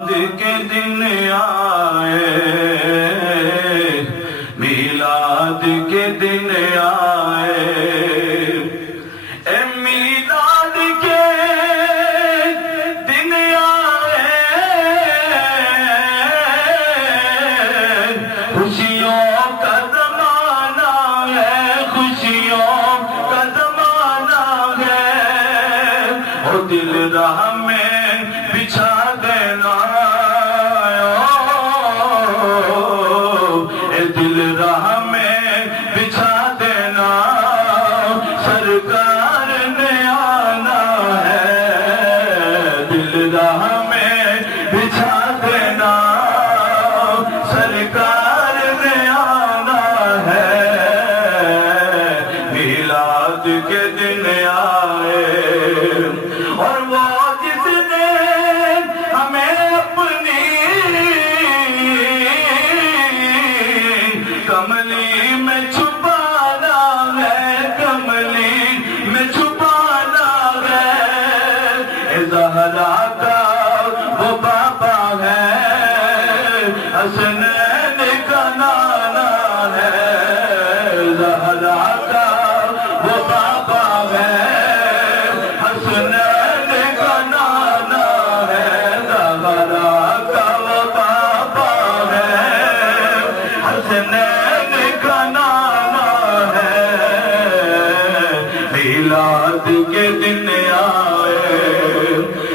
کے دن آئے، میلاد کے دن آئے، اے میلاد کے دن آئے، خوشیوں کا زمانہ ہے، خوشیوں کا زمانہ ہے، اور دل راہ میں بچھا دینا، دل راہ میں بچھا دینا، سرکار نے آنا ہے، دل راہ میں بچھا دینا، سرکار نے آنا ہے، میلاد کے دن آئے، اور وہ جس نے ہمیں اپنی کملی میں چھپانا ہے، کملی میں چھپانا ہے، زہرا کا وہ بابا ہے، حسنین کا نانا ہے، زہرا کا وہ بابا ہے، حسنین کا نانا ہے، زہرا کا وہ بابا ہے، حسنین کا نانا ہے، میلاد کے دن آئے،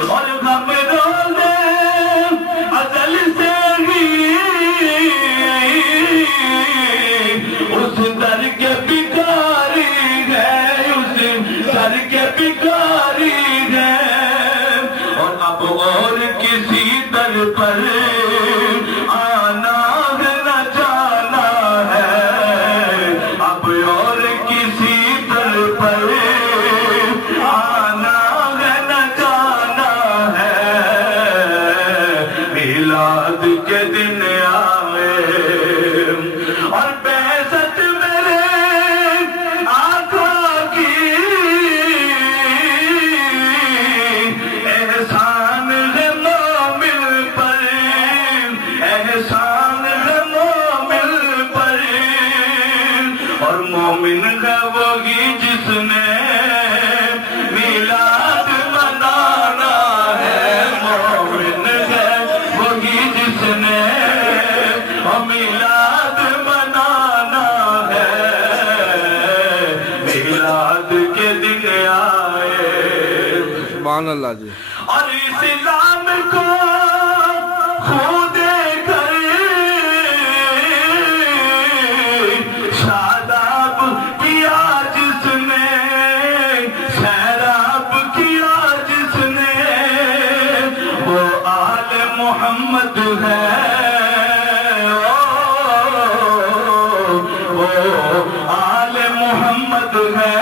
اور غم روزے ازل سے ہی اس در کے بھکاری ہے، اس در کے بھکاری ہے، اور اب اور کسی در پر آنا نہ جانا ہے، اب اور کسی در پر آنا نہ جانا ہے، میلاد کے دن آئے، اور بعثت میرے آقا کی احسان ہے مومن پر، احسان ہے مومن پر، اور مومن ہے وہی جس نے میلاد منانا ہے، مومن ہے وہی جس نے میلاد منانا ہے، میلاد کے دن آئے، سبحان اللہ جی، اور اسلام کو خود کر شاداب کیا جس نے، سیراب کیا جس نے، وہ آل محمد ہے، وہ آل محمد ہے،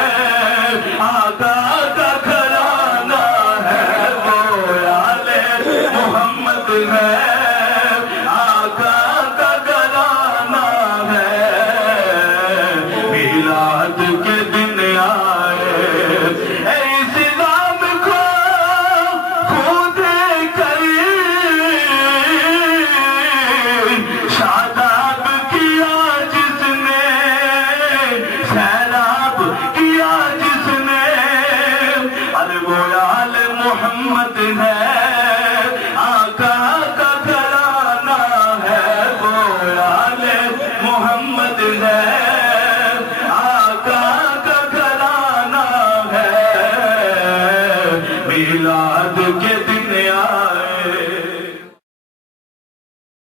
آقا کا گھرانہ ہے، وہ آل محمد ہے، آقا کا گھرانہ ہے، میلاد کے دن آئے، اے اسلام کو خود کر شاداب کیا جس نے، سیراب کیا جس نے، ارے وہ آل محمد ہے، آقا کا گھرانہ ہے، وہ آل محمد ہے، آقا کا گھرانہ ہے، میلاد کے دن آئے۔